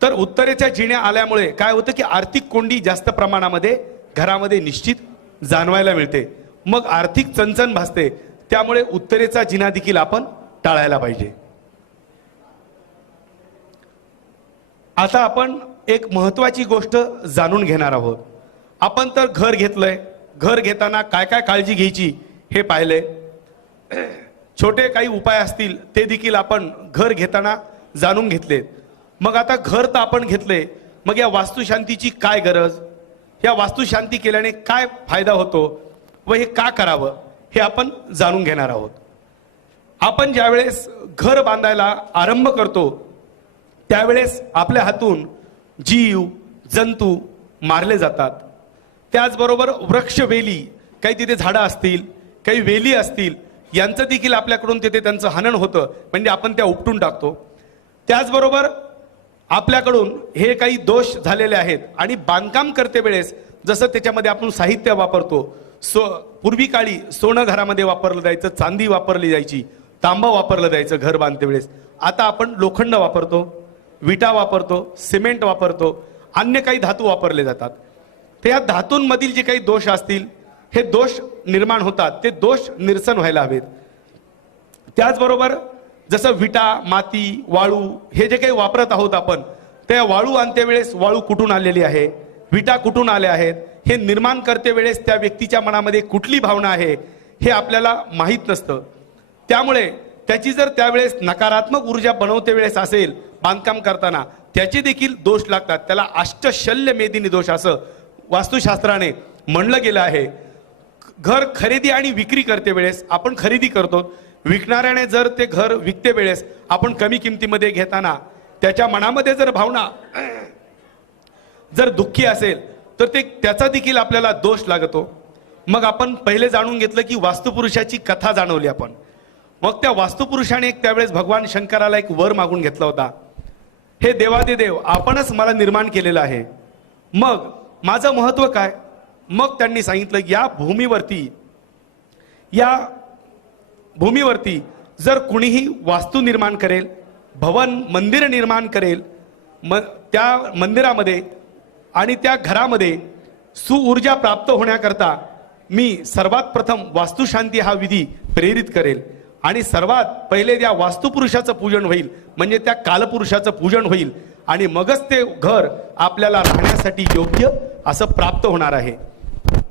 तर उत्तरेच्या जिण्या आल्यामुळे काय होतं की आर्थिक कोंडी जास्त प्रमाणामध्ये घरामध्ये निश्चित जाणवायला मिळते. मग आर्थिक चणचण भासते. त्यामुळे उत्तरेचा जिना देखील आपण टाळायला पाहिजे. आता आपण एक महत्वाची गोष्ट जाणून घेणार आहोत. आपण तर घर घेतलंय, घर घेताना काय काय काळजी घ्यायची हे पाहिलंय. छोटे काही उपाय असतील ते देखील आपण घर घेताना जाणून घेतलेत. मग आता घर तर आपण घेतले, मग या वास्तुशांतीची काय गरज, या वास्तुशांती केल्याने काय फायदा होतो व हे का करावं हे आपण जाणून घेणार आहोत. आपण ज्यावेळेस घर बांधायला आरंभ करतो त्यावेळेस आपल्या हातून जीव जंतू मारले जातात. त्याचबरोबर वृक्ष वेली, काही तिथे झाडं असतील, काही वेली असतील, यांचं देखील आपल्याकडून तिथे त्यांचं हनन होतं, म्हणजे आपण त्या उपटून टाकतो. त्याचबरोबर आपल्याकडून हे काही दोष झालेले आहेत आणि बांधकाम करते वेळेस जसं त्याच्यामध्ये आपण साहित्य वापरतो, पूर्वी काळी सोनं घरामध्ये वापरलं जायचं, चांदी वापरली जायची, तांबं वापरलं जायचं घर बांधते वेळेस. आता आपण लोखंड वापरतो, विटा वापरतो, सिमेंट वापरतो, अन्य काही धातू वापरले जातात. तर या धातूंमधील जे काही दोष असतील हे दोष निर्माण होतात, ते दोष निरसन व्हायला हवेत. त्याचबरोबर जसं विटा, माती, वाळू हे जे काही वापरत आहोत आपण, त्या वाळू आणते वेळेस वाळू कुठून आलेली आहे, विटा कुठून आल्या आहेत, हे निर्माण करते वेळेस त्या व्यक्तीच्या मनामध्ये कुठली भावना आहे हे आपल्याला माहीत नसतं. त्यामुळे त्याची जर त्यावेळेस नकारात्मक ऊर्जा बनवते वेळेस असेल बांधकाम करताना, त्याचे देखील दोष लागतात. त्याला अष्टशल्य मेदिनी दोष असं वास्तुशास्त्राने म्हणलं गेलं आहे. घर खरेदी आणि विक्री करते वेळेस आपण खरेदी करतो, विकणाऱ्याने जर ते घर विकते वेळेस आपण कमी किमतीमध्ये घेताना त्याच्या मनामध्ये जर भावना जर दुःखी असेल तर त्याचा देखील आपल्याला दोष लागतो. मग आपण पहिले जाणून घेतलं की वास्तुपुरुषाची कथा जाणवली आपण. मग त्या वास्तुपुरुषाने त्यावेळेस भगवान शंकराला एक वर मागून घेतला होता, हे देवादिदेव आपणच मला निर्माण केलेलं आहे, मग माझं महत्व काय. मग त्यांनी सांगितलं या भूमीवरती जर कुणीही वास्तू निर्माण करेल, भवन मंदिर निर्माण करेल, त्या मंदिरामध्ये आणि त्या घरामध्ये सुऊर्जा प्राप्त होण्याकरता मी सर्वात प्रथम वास्तुशांती हा विधी प्रेरित करेल आणि सर्वात पहिले त्या वास्तुपुरुषाचं पूजन होईल, म्हणजे त्या कालपुरुषाचं पूजन होईल आणि मगच ते घर आपल्याला राहण्यासाठी योग्य असं प्राप्त होणार आहे.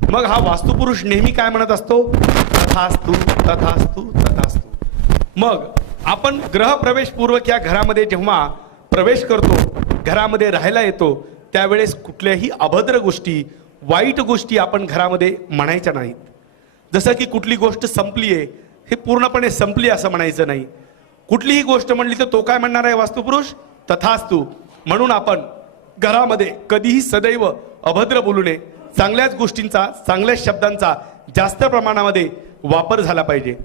मग हा वास्तुपुरुष नेहमी काय म्हणत असतो, तथास्तु तथास्तु तथास्तु. मग आपण ग्रहप्रवेशपूर्वक या घरामध्ये जेव्हा प्रवेश करतो, घरामध्ये राहायला येतो, त्यावेळेस कुठल्याही अभद्र गोष्टी, वाईट गोष्टी आपण घरामध्ये म्हणायच्या नाहीत. जसं की कुठली गोष्ट संपली आहे हे पूर्णपणे संपली असं म्हणायचं नाही. कुठलीही गोष्ट म्हणली तर तो काय म्हणणार आहे वास्तुपुरुष, तथास्तु. म्हणून आपण घरामध्ये कधीही सदैव अभद्र बोलू नये. चांगल्याच गोष्टींचा, चांगल्या शब्दांचा जास्त प्रमाणामध्ये वापर झाला पाहिजे.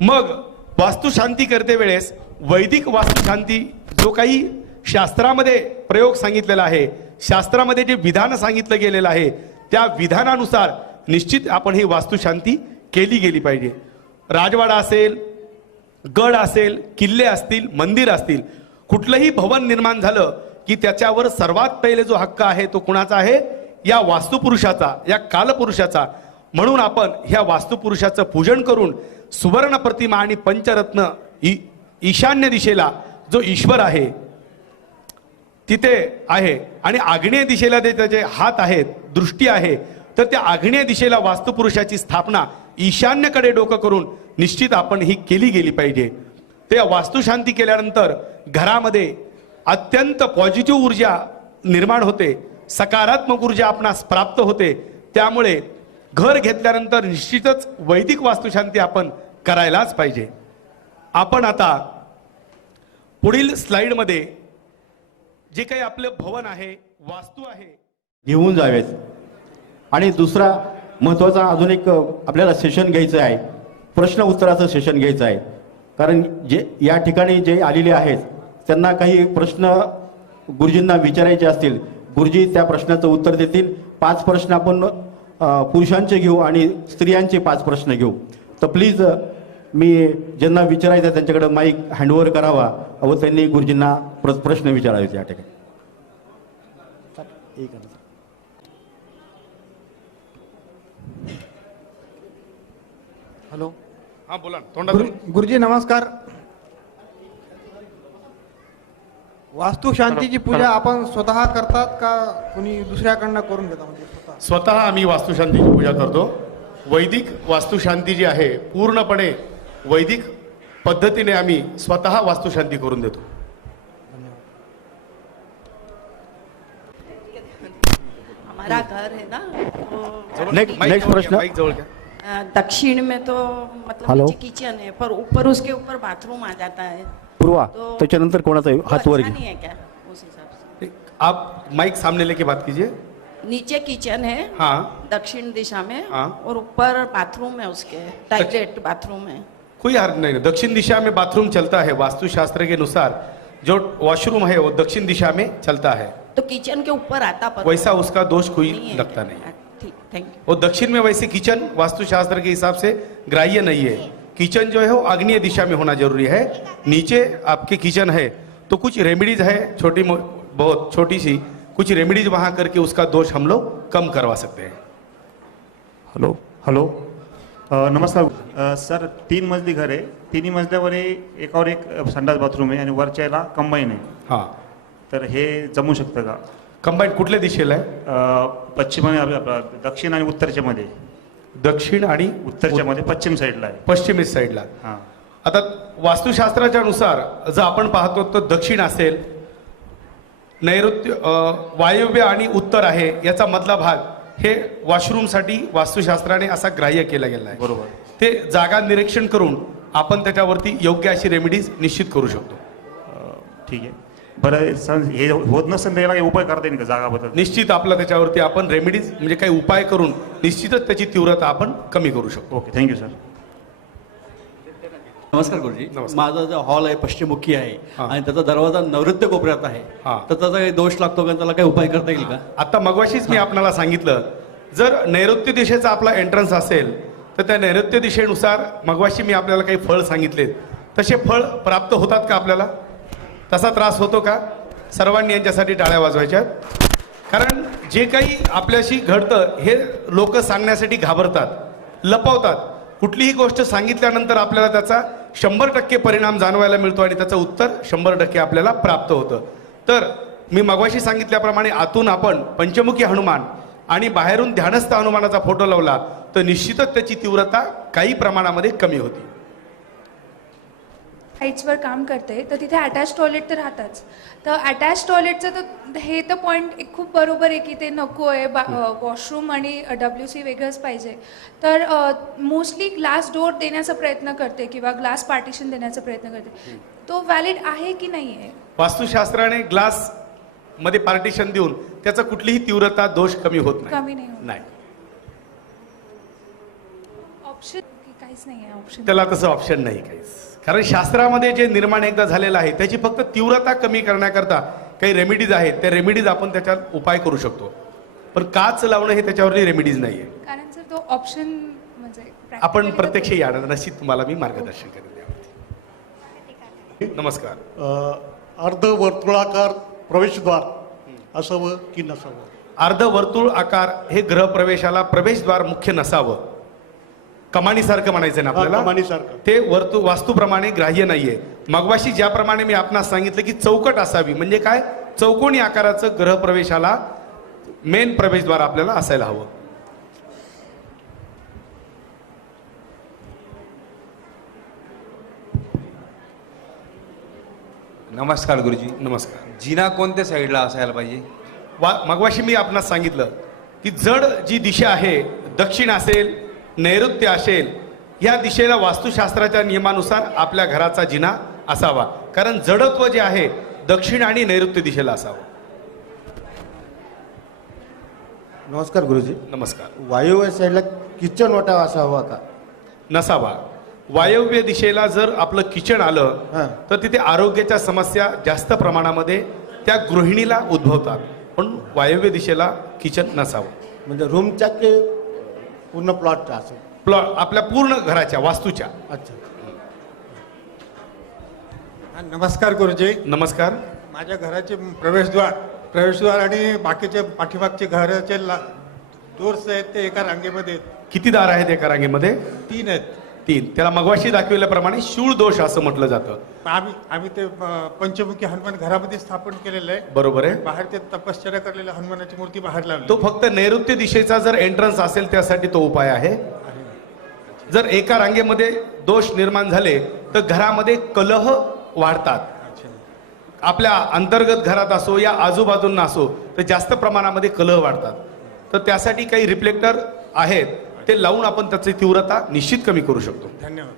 मग वास्तुशांती करते वेळेस वैदिक वास्तुशांती जो काही शास्त्रामध्ये प्रयोग सांगितलेला आहे, शास्त्रामध्ये जे विधान सांगितलं गेलेलं आहे, त्या विधानानुसार निश्चित आपण ही वास्तुशांती केली गेली पाहिजे. राजवाडा असेल, गड असेल, किल्ले असतील, मंदिर असतील, कुठलंही भवन निर्माण झालं की त्याच्यावर सर्वात पहिले जो हक्क आहे तो कुणाचा आहे? या वास्तुपुरुषाचा, या कालपुरुषाचा. म्हणून आपण ह्या वास्तुपुरुषाचं पूजन करून सुवर्ण प्रतिमा आणि पंचरत्न ईशान्य दिशेला जो ईश्वर आहे तिथे आहे आणि आग्नेय दिशेला ते त्याचे हात आहेत, दृष्टी आहे, तर त्या आग्नेय दिशेला वास्तुपुरुषाची स्थापना ईशान्यकडे डोकं करून निश्चित आपण ही केली गेली पाहिजे. ते वास्तुशांती केल्यानंतर घरामध्ये अत्यंत पॉझिटिव्ह ऊर्जा निर्माण होते, सकारात्मक ऊर्जा आपणास प्राप्त होते. त्यामुळे घर घेतल्यानंतर निश्चितच वैदिक वास्तुशांती आपण करायलाच पाहिजे. आपण आता पुढील स्लाइडमध्ये जे काही आपलं भवन आहे, वास्तू आहे, घेऊन जावेत. आणि दुसरा महत्त्वाचा अजून एक आपल्याला सेशन घ्यायचं आहे, प्रश्न उत्तराचं सेशन घ्यायचं आहे. कारण जे या ठिकाणी जे आलेले आहेत त्यांना काही प्रश्न गुरुजींना विचारायचे असतील, गुरुजी त्या प्रश्नाचं उत्तर देतील. 5 प्रश्न आपण पुरुषांचे घेऊ आणि स्त्रियांचे 5 प्रश्न घेऊ. तर प्लीज मी ज्यांना विचारायचं त्यांच्याकडे माईक हँडओव्हर करावा व त्यांनी गुरुजींना प्रश्न विचारावेत या ठिकाणी. हॅलो. हा बोला तोंडातून. गुरुजी नमस्कार. वास्तू शांतीची पूजा आपण स्वतः करतात का कोणी दुसऱ्याकडनं करून घेता? म्हणजे स्वतः आम्ही वास्तुशांतीची पूजा करतो. वैदिक वास्तुशांती जी आहे पूर्णपणे वैदिक पद्धतीने आम्ही स्वतः वास्तुशांती करून देतो. हमारा घर है ना वो नेक्स्ट प्रश्न. माईक जवळ घ्या. दक्षिण में तो मतलब हेलो? नीचे किचन है पर ऊपर उसके ऊपर बाथरूम आ जाता है. पूर्वा तो- त्याच्यानंतर कोणाचा वो हात वर अच्छा घे. नहीं है क्या उस हिसाब से? आप माइक सामने लेके बात कीजिए. नीचे किचन है हाँ, दक्षिण दिशा में हाँ। और ऊपर बाथरूम है, उसके टॉयलेट बाथरूम है. कोई हर्ज नहीं. दक्षिण दिशा में बाथरूम चलता है. वास्तुशास्त्र के अनुसार जो वॉशरूम है वो दक्षिण दिशा में चलता है. तो किचन के ऊपर आता पर वैसा उसका दोष कोई नहीं है लगता क्या? नहीं. ठीक, थैंक यू. वो दक्षिण में वैसे किचन वास्तुशास्त्र के हिसाब से ग्राह्य नहीं है. किचन जो है वो आग्नेय दिशा में होना जरूरी है. नीचे आपके किचन है तो कुछ रेमेडीज है, छोटी बहुत छोटी सी कुछ रेमेडीज वहां करके उसका दोष हम लोग कम करवा सकते हैं. Hello hello. नमस्कार सर. 3 मजली घर आहे. 3 मजल्यावर एकावर एक संडास बाथरूम आहे आणि वरच्याला कंबाईन आहे. हा, तर हे जमू शकतं का? कंबाईन कुठल्या दिशेला आहे? पश्चिम आणि आपलं दक्षिण आणि उत्तरच्या मध्ये. दक्षिण आणि उत्तरच्या मध्ये पश्चिम साईडला आहे. पश्चिमी साईडला. हां. आता वास्तुशास्त्राच्या नुसार जर आपण पाहतो तर दक्षिण असेल, नैऋत्य वायव्य आणि उत्तर आहे, याचा मधला भाग हे वॉशरूमसाठी वास्तुशास्त्राने असा ग्राह्य केला गेला आहे. बरोबर. ते जागा निरीक्षण करून आपण त्याच्यावरती योग्य अशी रेमेडीज निश्चित करू शकतो. ठीक आहे. बरं सर, हे होत नसेल तर याला काही उपाय करता येईल का जागाबद्दल? निश्चित आपला त्याच्यावरती आपण रेमेडीज म्हणजे काही उपाय करून निश्चितच त्याची तीव्रता आपण कमी करू शकतो. Okay, thank you sir. नमस्कार गुरुजी. नमस्कार. माझा जो हॉल आहे पश्चिममुखी आहे हां. आणि त्याचा दरवाजा नैऋत्य कोपऱ्यात आहे. हां. तर त्याचा काही दोष लागतो का? त्याला काही उपाय करता येईल का? आता मगाशीच मी आपणाला सांगितलं, जर नैऋत्य दिशेचा आपला एंट्रन्स असेल तर त्या नैऋत्य दिशेनुसार मगाशी मी आपल्याला काही फळ सांगितले तसे फळ प्राप्त होतात का? आपल्याला तसा त्रास होतो का? सर्वांनी यांच्यासाठी टाळ्या वाजवायच्या. कारण जे काही आपल्याशी घडतं हे लोक सांगण्यासाठी घाबरतात, लपवतात. कुठलीही गोष्ट सांगितल्यानंतर आपल्याला त्याचा 100% परिणाम जाणवायला मिळतो आणि त्याचं उत्तर 100% आपल्याला प्राप्त होतं. तर मी मगाशी सांगितल्याप्रमाणे आतून आपण पंचमुखी हनुमान आणि बाहेरून ध्यानस्थ हनुमानाचा फोटो लावला तर निश्चितच त्याची तीव्रता काही प्रमाणामध्ये कमी होती. हाईट्सवर काम करते तर तिथे अटॅच टॉयलेट तर राहताच. तर अटॅच टॉयलेटचं तर हे तर पॉईंट एक खूप बरोबर आहे की ते नको आहे. वॉशरूम आणि WC वेगळंच पाहिजे. तर मोस्टली ग्लास डोअर देण्याचा प्रयत्न करते किंवा ग्लास पार्टिशन देण्याचा प्रयत्न करते. तो व्हॅलिड आहे की नाही आहे? वास्तुशास्त्राने ग्लास मध्ये पार्टिशन देऊन त्याचा कुठलीही तीव्रता दोष कमी होत कमी नाही होत. नाही. ऑप्शन काहीच नाही आहे ऑप्शन. त्याला तसं ऑप्शन नाही काहीच. कारण शास्त्रामध्ये जे निर्माण एकदा झालेलं आहे त्याची फक्त तीव्रता कमी करण्याकरता काही रेमेडीज आहेत. त्या रेमेडीज आपण त्याच्यात उपाय करू शकतो. पण काच लावणं हे त्याच्यावरती रेमेडीज नाही आहे. कारण जर तो ऑप्शन म्हणजे आपण practically प्रत्यक्ष तर- यानं निश्चित तुम्हाला मी मार्गदर्शन करेन यावरती. नमस्कार. अर्धवर्तुळाकार प्रवेशद्वार असावं की नसावं? अर्धवर्तुळ आकार हे गृहप्रवेशाला प्रवेशद्वार मुख्य नसावं. कमानीसारखं म्हणायचं ना आपल्याला, कमानीसारखं. ते वास्तूप्रमाणे ग्राह्य नाहीये. मगवाशी ज्याप्रमाणे मी आपणास सांगितलं की चौकट असावी, म्हणजे काय, चौकोनी आकाराचं गृहप्रवेशाला मेन प्रवेशद्वार आपल्याला असायला हवं. नमस्कार गुरुजी. नमस्कार. जिना कोणत्या साईडला असायला पाहिजे? मगवाशी मी आपणास सांगितलं की जड जी दिशा आहे, दक्षिण असेल, नैऋत्य असेल, या दिशेला वास्तुशास्त्राच्या नियमानुसार आपल्या घराचा जिना असावा. कारण जडत्व जे आहे दक्षिण आणि नैऋत्य दिशेला असावं. नमस्कार गुरुजी. नमस्कार. वायव्य साईडला किचन वाटा असावा का? नसावा. वायव्य दिशेला जर आपलं किचन आलं हां. तर तिथे आरोग्याच्या समस्या जास्त प्रमाणामध्ये त्या गृहिणीला उद्भवतात. पण वायव्य दिशेला किचन नसावं. म्हणजे रूमच्या की पूर्ण प्लॉटचा असेल? प्लॉट आपल्या पूर्ण घराच्या वास्तूच्या. अच्छा. नमस्कार गुरुजी. नमस्कार. माझ्या घराचे प्रवेशद्वार आणि बाकीचे पाठीमागचे घराचे दोर्स आहेत ते एका रांगेमध्ये आहेत. किती दार आहेत एका रांगेमध्ये? 3 आहेत. 3. त्याला मगवाशी दाखविल्याप्रमाणे शूळ दोष असं म्हटलं जातं. आम्ही ते पंचमुखी हनुमान घरामध्ये स्थापन केलेलं आहे. बरोबर आहे. बाहेर ते तपश्चर्या करलेल्या हनुमानाची मूर्ती बाहेर लावली. तो फक्त नैऋत्य दिशेचा जर एंट्रन्स असेल त्यासाठी तो उपाय आहे. जर एका रांगेमध्ये दोष निर्माण झाले तर घरामध्ये कलह वाढतात. आपल्या अंतर्गत घरात असो या आजूबाजूंना असो तर जास्त प्रमाणामध्ये कलह वाढतात. तर त्यासाठी काही रिफ्लेक्टर आहेत, ते लावून आपण त्याची तीव्रता निश्चित कमी करू शकतो. धन्यवाद.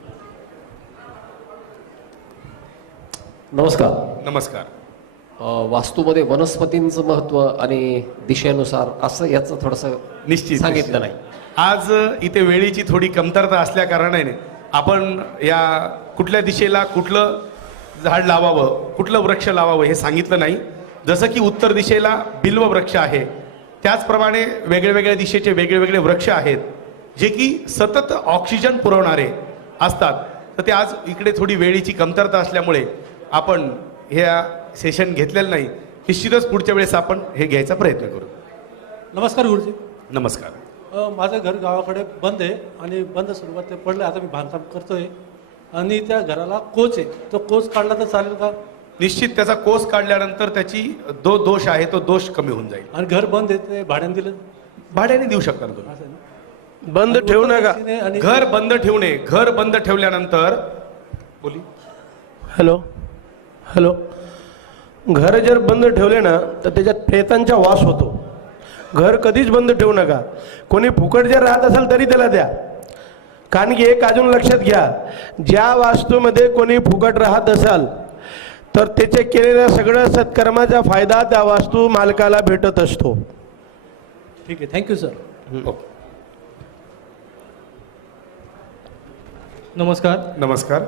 नमस्कार. नमस्कार. वास्तूमध्ये वनस्पतींचं महत्त्व आणि दिशेनुसार असं याचं थोडंसं निश्चित सांगितलं नाही. आज इथे वेळेची थोडी कमतरता असल्या कारणाने आपण या कुठल्या दिशेला कुठलं झाड लावावं, कुठलं वृक्ष लावावं हे सांगितलं नाही. जसं की उत्तर दिशेला बिल्व वृक्ष आहे, त्याचप्रमाणे वेगळ्या दिशेचे वेगळे वृक्ष आहेत जे की सतत ऑक्सिजन पुरवणारे असतात. तर ते आज इकडे थोडी वेळेची कमतरता असल्यामुळे आपण हे सेशन घेतलेलं नाही. निश्चितच पुढच्या वेळेस आपण हे घ्यायचा प्रयत्न करू. नमस्कार गुरुजी. नमस्कार. माझं घर गावाकडे बंद आहे आणि बंद स्वरूपात पडलं. आता मी बांधकाम करतोय आणि त्या घराला कोच आहे, तो कोच काढला तर चालेल का? निश्चित त्याचा कोस काढल्यानंतर त्याची दोष आहे तो दोष कमी होऊन जाईल. आणि घर बंद आहे ते भाड्याने दिलं? भाड्याने देऊ शकता तुम्ही. असं आहे ना? बंद ठेवू नका. आणि घर बंद ठेवणे, घर बंद ठेवल्यानंतर बोली. हॅलो. घर जर बंद ठेवले ना तर त्याच्यात प्रेतांचा वास होतो. घर कधीच बंद ठेवू नका. कोणी फुकट जर राहत असेल तरी त्याला द्या. कारण की एक अजून लक्षात घ्या, ज्या वास्तूमध्ये कोणी फुकट राहत असाल तर त्याचे केलेल्या सगळ्या सत्कर्माचा फायदा त्या वास्तू मालकाला भेटत असतो. ठीक आहे, थँक्यू सर. नमस्कार. नमस्कार.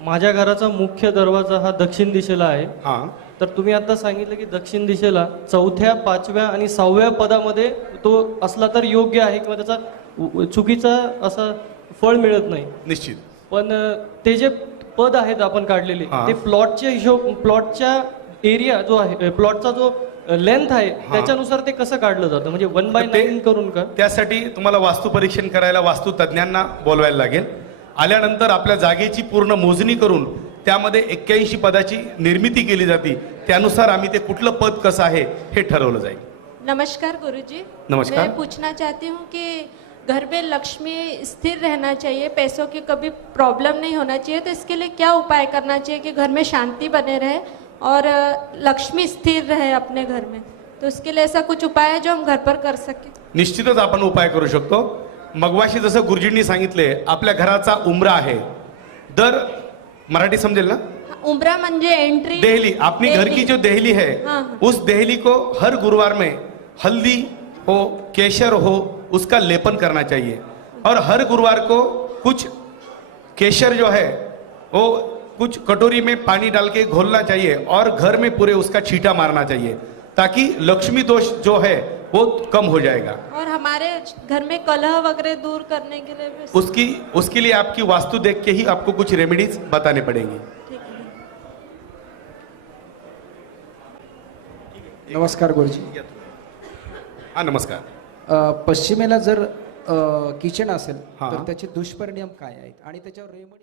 माझ्या घराचा मुख्य दरवाजा हा दक्षिण दिशेला आहे. हां. तर तुम्ही आता सांगितलं की दक्षिण दिशेला 4थ्या, 5व्या आणि 6व्या पदामध्ये तो असला तर योग्य आहे किंवा त्याचा चुकीचा असा फळ मिळत नाही. निश्चित. पण ते जे पद आहेत आपण काढलेले हां. ते प्लॉटच्या एरिया जो आहे, प्लॉटचा जो लेंथ आहे त्याच्यानुसार ते कसं काढलं जातं, म्हणजे 1/9 करून का? त्यासाठी तुम्हाला वास्तू परीक्षण करायला वास्तू तज्ज्ञांना बोलवायला लागेल. आल्यानंतर आपल्या जागेची पूर्ण मोजणी करून त्यामध्ये 81 पदाची निर्मिती केली जाते. त्यानुसार आम्ही ते कुठलं पद कसं आहे हे ठरवलं जाईल. नमस्कार गुरुजी. नमस्कार. मैं पूछना चाहती हूँ कि घर में लक्ष्मी स्थिर रहना चाहिए, पैसों की कभी प्रॉब्लम नहीं होना चाहिए, तो इसके लिए क्या उपाय करना चाहिए कि घर में शांति बने रहे और लक्ष्मी स्थिर रहे अपने घर में? तो इसके लिए ऐसा कुछ उपाय है जो हम घर पर कर सके? निश्चितच आपण उपाय करू शकतो. मगवाशी जसं गुरुजींनी सांगितले, आपल्या घराचा उंबरा आहे. दर मराठी समजेल ना? उम्रा म्हणजे एंट्री. देहली, अपनी घर की जो देहली है, हाँ. उस देहली को हर गुरुवार में हल्दी हो, केशर हो, उसका लेपन करना चाहिए. और हर गुरुवार को कुछ केशर जो है वो कुछ कटोरी में पानी डाल के घोलना चाहिए और घर में पूरे उसका छींटा मारना चाहिए, ताकि लक्ष्मी दोष जो है वो कम हो जाएगा. और हमारे घर में कलह वगैरह दूर करने के लिए भी उसके लिए आपकी वास्तु देख के ही आपको कुछ रेमेडीज बताने पड़ेंगी. ठीक है. नमस्कार गुरुजी. हा नमस्कार. पश्चिमेला जर किचन असेल हा. तर त्याचे दुष्परिणाम काय आहेत आणि त्याच्यावर रेमेडी